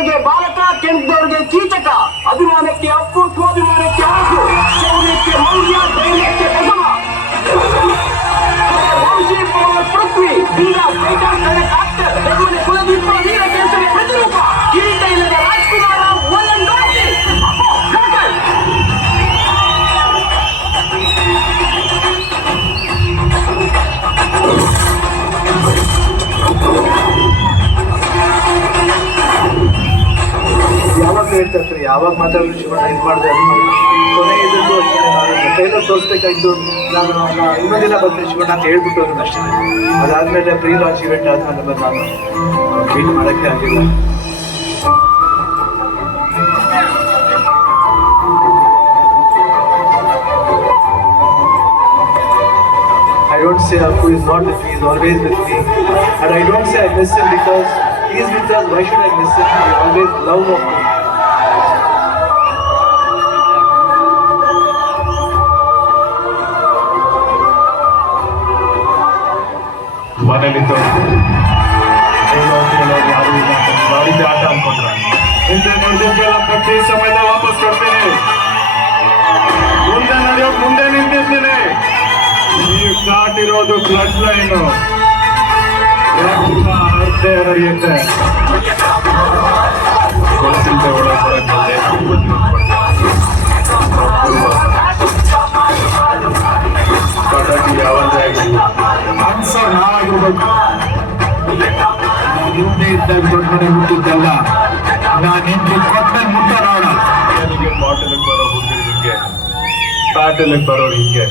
ಕಪ್ಪದವರಿಗೆ ಬಾಲಕ, ಕೆಂಪದವರಿಗೆ ಕೀಚಕ. ಅಭಿಮಾನಕ್ಕೆ ಅಪ್ಪು, ಸ್ವಾಭಿಮಾನಕ್ಕೆ ಅರಸು, ಶೌರ್ಯಕ್ಕೆ ಮೌಲ್ಯ, ಧೈರ್ಯಕ್ಕೆ ಪ್ರಥಮ. ವಂಶಿ ಪೃಥ್ವಿ, ವೀರ ಟೈಟನ್ ಆಕ್ಟರ್, ಬೆಳವಣಿಗೆ ಕುಲದೀಪ, ವೀರ ಕೇಸರಿ ಪ್ರತಿರೂಪ, ಕಿರೀಟ ಇಲ್ಲದ Rajkumar, one and only local. ಯಾವಾಗ ಹೇಳ್ತಾರೆ, ಯಾವಾಗ ಮಾತಾಡಲು ಶಿವಣ್ಣ ಇದು ಮಾಡಿದೆ, ಅದು ಕೊನೆ ಇದ್ದು ಟ್ರೈಲರ್ ತೋರಿಸ್ಬೇಕಾಯ್ತು. ನಾನು ಇನ್ನೊಂದಿನ ಬರ್ತೀನಿ ಶಿವಣ್ಣ ಅಂತ ಹೇಳ್ಬಿಟ್ಟು ಅದನ್ನ ಅಷ್ಟೇ. ಅದಾದ್ಮೇಲೆ ಪ್ರೀ ಲಾಂಚ್ ಇವೆಂಟ್ ಆದ್ಮೇಲೆ ನಾನು ಮೀಟ್ ಮಾಡೋಕ್ಕೆ ಆಗಿಲ್ಲ. I don't say Appu is not with me, he is always with me. And I don't say I miss him because he is with us, why should I miss him? He always love of me. ಮನೇಲಿದ್ದು ಯಾರು ಇಲ್ಲ ಅಂತ ಮಾಡಿದ್ದೆ ಆಟ ಅನ್ಕೊಂಡ್ರೆ ಹಿಂದೆ ನಡೆದಿದ್ದೆಲ್ಲ ಪ್ರತಿ ಸಮಯದ ವಾಪಸ್ ಕೊಡ್ತೀನಿ. ಮುಂದೆ ನಡೆಯೋಕ್ ಮುಂದೆ ನಿಂತಿರ್ತೀನಿ. ನೀವು ಕಾಟಿರೋದು ಬ್ಲಡ್ ಲೈನು, ಅರ್ಧೆ ಹರಿಯುತ್ತೆ. ಗೊತ್ತಿಲ್ಲದೆ ಒಳಗೊಳಗೆ ಪಟಾಕಿ ಯಾವಂದ್ರೆ ಅನ್ಸೋ ನಾವಾಗಿರ್ಬೇಕು. ಹಿಂದೆ ಇದ್ದಾಗ ದೊಡ್ಡ ಮನೆ ಮುಟ್ಟಿದ್ದಲ್ಲ, ನಾನು ಹಿಂದೆ ಕೊಟ್ಟೆ ಮುಟ್ಟ ನೋಡ. ಬಾಟಲಿಗೆ ಬರೋ ಹುಡುಗರು ಹಿಂಗೆ, ಬಾಟಲಿಗೆ ಬರೋರು ಹಿಂಗೆ.